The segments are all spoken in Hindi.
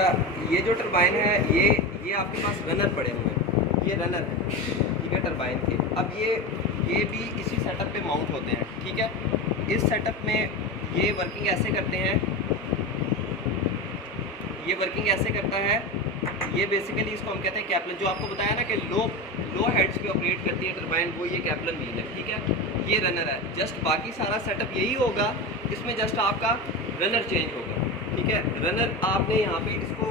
अच्छा, ये जो टरबाइन है ये आपके पास रनर पड़े हुए हैं, ये रनर है, ठीक है, टरबाइन के। अब ये भी इसी सेटअप पे माउंट होते हैं, ठीक है। इस सेटअप में ये वर्किंग ऐसे करते हैं, ये वर्किंग ऐसे करता है, ये बेसिकली इसको हम कहते हैं कैप्लन। जो आपको बताया ना कि लो हेड्स पे ऑपरेट करती है टरबाइन, वो ये कैप्लन व्हील है, ठीक है। ये रनर है, जस्ट बाकी सारा सेटअप यही होगा, इसमें जस्ट आपका रनर चेंज होगा, ठीक है। रनर आपने यहाँ पे इसको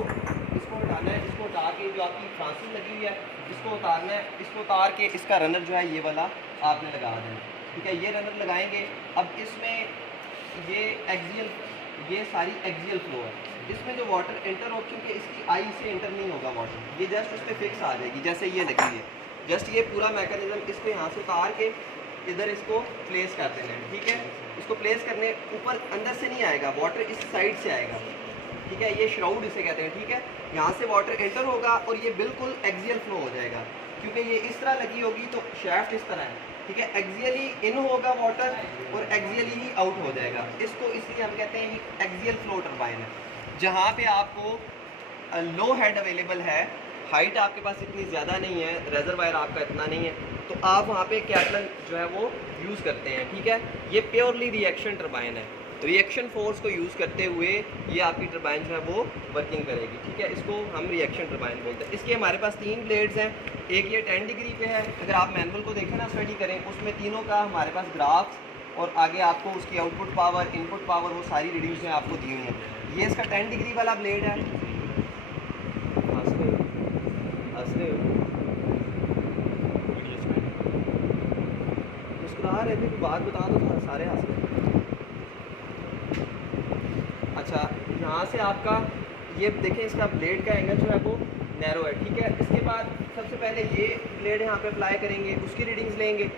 हटाना है, इसको हटा के जो आपकी फ्रांसिस लगी हुई है इसको उतारना है, इसको उतार के इसका रनर जो है ये वाला आपने लगा देना, ठीक है। ये रनर लगाएंगे। अब इसमें ये एक्सियल, ये सारी एक्सियल फ्लो है, इसमें जो वाटर एंटर हो, क्योंकि इसकी आई से एंटर नहीं होगा वाटर, ये जस्ट उस पर फिक्स आ जाएगी, जैसे ये लगी है, जस्ट ये पूरा मैकेनिज्म इसको यहाँ से उतार के इधर इसको प्लेस कर देना है, ठीक है। इसको प्लेस करने ऊपर अंदर से नहीं आएगा वाटर, इस साइड से आएगा, ठीक है। ये श्राउड इसे कहते हैं, ठीक है। यहाँ से वाटर एंटर होगा और ये बिल्कुल एक्सियल फ्लो हो जाएगा, क्योंकि ये इस तरह लगी होगी तो शैफ्ट इस तरह है, ठीक है। एक्सियली इन होगा वाटर और एक्सियली ही आउट हो जाएगा, इसको इसलिए हम कहते हैं ये एक्सियल फ्लो टरबाइन है। जहाँ पे आपको लो हेड अवेलेबल है, हाइट आपके पास इतनी ज़्यादा नहीं है, रेजरवायर आपका इतना नहीं है, तो आप वहाँ पे कैप्लन जो है वो यूज़ करते हैं, ठीक है। ये प्योरली रिएक्शन टरबाइन है, रिएक्शन फोर्स को यूज़ करते हुए ये आपकी टरबाइन जो है वो वर्किंग करेगी, ठीक है। इसको हम रिएक्शन टरबाइन बोलते हैं। इसके हमारे पास 3 ब्लेड्स हैं, एक ये 10 डिग्री पे है, अगर आप मैनुअल को देखें ना, स्टडी करें, उसमें तीनों का हमारे पास ग्राफ्स और आगे आपको उसकी आउटपुट पावर, इनपुट पावर, वो सारी रीडिंग्स में आपको दी हुई हैं। ये इसका 10 डिग्री वाला ब्लेड है, मुस्कुरा रहे थे, बात बता दो, सारे हंस रहे। अच्छा, यहाँ से आपका ये देखें, इसका ब्लेड का एंगल जो है वो नैरो है, ठीक है। इसके बाद सबसे पहले ये ब्लेड यहाँ पे अप्लाई करेंगे, उसकी रीडिंग्स लेंगे।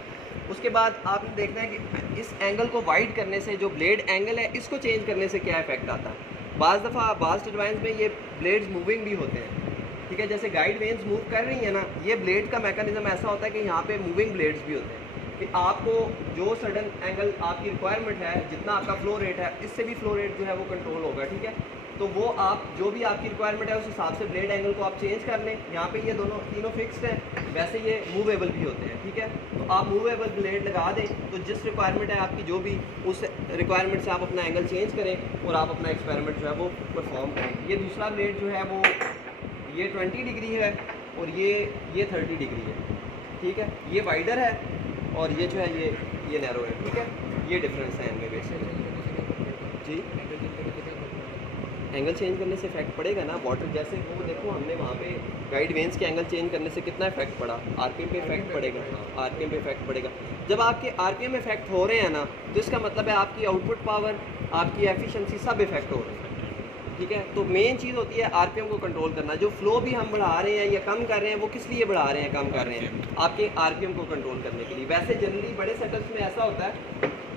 उसके बाद आपने देखना है कि इस एंगल को वाइड करने से, जो ब्लेड एंगल है इसको चेंज करने से क्या इफेक्ट आता है। बाज़ दफ़ा बाज़ टरबाइन्स में ये ब्लेड्स मूविंग भी होते हैं, ठीक है। जैसे गाइड वेन्स मूव कर रही है ना, ये ब्लेड का मैकेनिज्म ऐसा होता है कि यहाँ पे मूविंग ब्लेड्स भी होते हैं कि आपको जो सडन एंगल आपकी रिक्वायरमेंट है, जितना आपका फ्लो रेट है, इससे भी फ्लो रेट जो है वो कंट्रोल होगा, ठीक है। तो वो आप जो भी आपकी रिक्वायरमेंट है उस हिसाब से ब्लेड एंगल को आप चेंज कर लें। यहाँ पे ये तीनों फिक्स्ड हैं, वैसे ये मूवेबल भी होते हैं, ठीक है। तो आप मूवेबल ब्लेड लगा दें, तो जिस रिक्वायरमेंट है आपकी, जो भी उस रिक्वायरमेंट से आप अपना एंगल चेंज करें और आप अपना एक्सपेरिमेंट जो है वो परफॉर्म करें। ये दूसरा ब्लेड जो है वो ये 20 डिग्री है और ये 30 डिग्री है, ठीक है। ये वाइडर है और ये जो है ये नैरो है, ठीक है। ये डिफरेंस है इनमें बेसिकली जी। एंगल चेंज करने से इफेक्ट पड़ेगा ना वाटर, जैसे वो देखो हमने वहाँ पे गाइड वेंस के एंगल चेंज करने से कितना इफेक्ट पड़ा, आरपीएम पे इफेक्ट पड़ेगा, आरपीएम पे इफेक्ट पड़ेगा। जब आपके आरपीएम इफेक्ट हो रहे हैं ना, तो इसका मतलब है आपकी आउटपुट पावर, आपकी एफिशिएंसी सब इफेक्ट हो रहे हैं, ठीक है। तो मेन चीज़ होती है आरपीएम को कंट्रोल करना। जो फ्लो भी हम बढ़ा रहे हैं या कम कर रहे हैं, वो किस लिए बढ़ा रहे हैं, कम कर रहे हैं, आपके आरपीएम को कंट्रोल करने के लिए। वैसे जनरली बड़े सेटअप्स में ऐसा होता है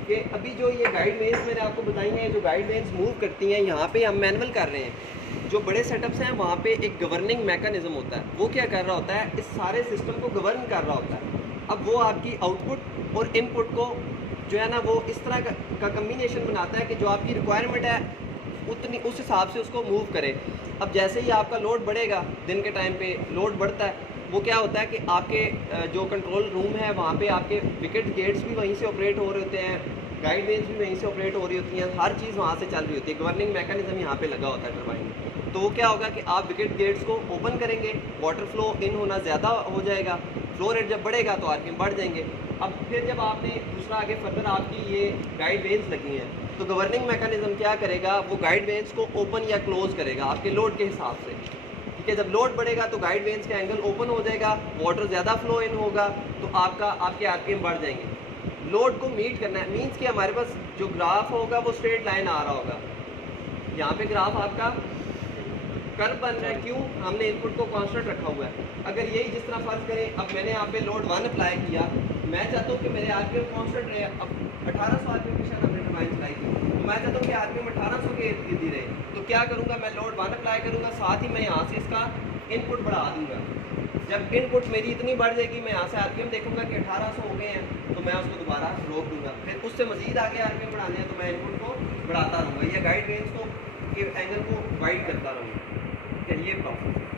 कि अभी जो ये गाइड वेन्स मैंने आपको बताई हैं, जो गाइड वेन्स मूव करती हैं, यहाँ पे हम मैनुअल कर रहे हैं। जो बड़े सेटअप्स हैं वहाँ पे एक गवर्निंग मैकेनिज्म होता है, वो क्या कर रहा होता है, इस सारे सिस्टम को गवर्न कर रहा होता है। अब वो आपकी आउटपुट और इनपुट को जो है ना, वो इस तरह का कम्बिनेशन बनाता है कि जो आपकी रिक्वायरमेंट है उतनी, उस हिसाब से उसको मूव करे। अब जैसे ही आपका लोड बढ़ेगा, दिन के टाइम पे लोड बढ़ता है, वो क्या होता है कि आपके जो कंट्रोल रूम है वहाँ पे आपके विकेट गेट्स भी वहीं से ऑपरेट हो रहे होते हैं, गाइड वेन्स भी वहीं से ऑपरेट हो रही होती हैं, हर चीज़ वहाँ से चल रही होती है। गवर्निंग मैकेनिज्म यहाँ पे लगा होता है टरबाइन में। तो वो क्या होगा कि आप विकेट गेट्स को ओपन करेंगे, वाटर फ्लो इन होना ज़्यादा हो जाएगा, फ्लो रेट जब बढ़ेगा तो आरपीएम बढ़ जाएंगे। अब फिर जब आपने दूसरा आगे फर्दर आपकी ये गाइड वेन्स लगी हैं, तो गवर्निंग मैकेनिज्म क्या करेगा, वो गाइड वेन्स को ओपन या क्लोज करेगा आपके लोड के हिसाब से, ठीक है। जब लोड बढ़ेगा तो गाइड वेन्स का एंगल ओपन हो जाएगा, वाटर ज़्यादा फ्लो इन होगा, तो आपके आरपीएम बढ़ जाएंगे। लोड को मीट करना है, मीन्स कि हमारे पास जो ग्राफ होगा वो स्ट्रेट लाइन आ रहा होगा। यहाँ पे ग्राफ आपका कर्व बन रहा है, क्यों, हमने इनपुट को कांस्टेंट रखा हुआ है। अगर यही जिस तरह फर्ज करें, अब मैंने यहाँ पे लोड 1 अप्लाई किया, मैं चाहता हूँ कि मेरे आरपीएम कांस्टेंट रहे। अब 1800 आरपीएम के साथ हमने टरबाइन चलाई थी, तो मैं चाहता हूँ कि आरपीएम 1800 के इर्द गिर्द रहे। तो क्या करूँगा, मैं लोड 1 अप्लाई करूँगा, साथ ही मैं यहाँ से इसका इनपुट बढ़ा दूँगा। जब इनपुट मेरी इतनी बढ़ जाएगी, मैं यहाँ से आरपीएम देखूँगा कि 1800 हो गए हैं, तो मैं उसको दोबारा रोक दूँगा। फिर उससे मजीद आगे आरपीएम बढ़ाने हैं तो मैं इनपुट को बढ़ाता रहूँगा या गाइड रेंज को के एंगल को वाइड करता रहूँगा। कहिए पंप।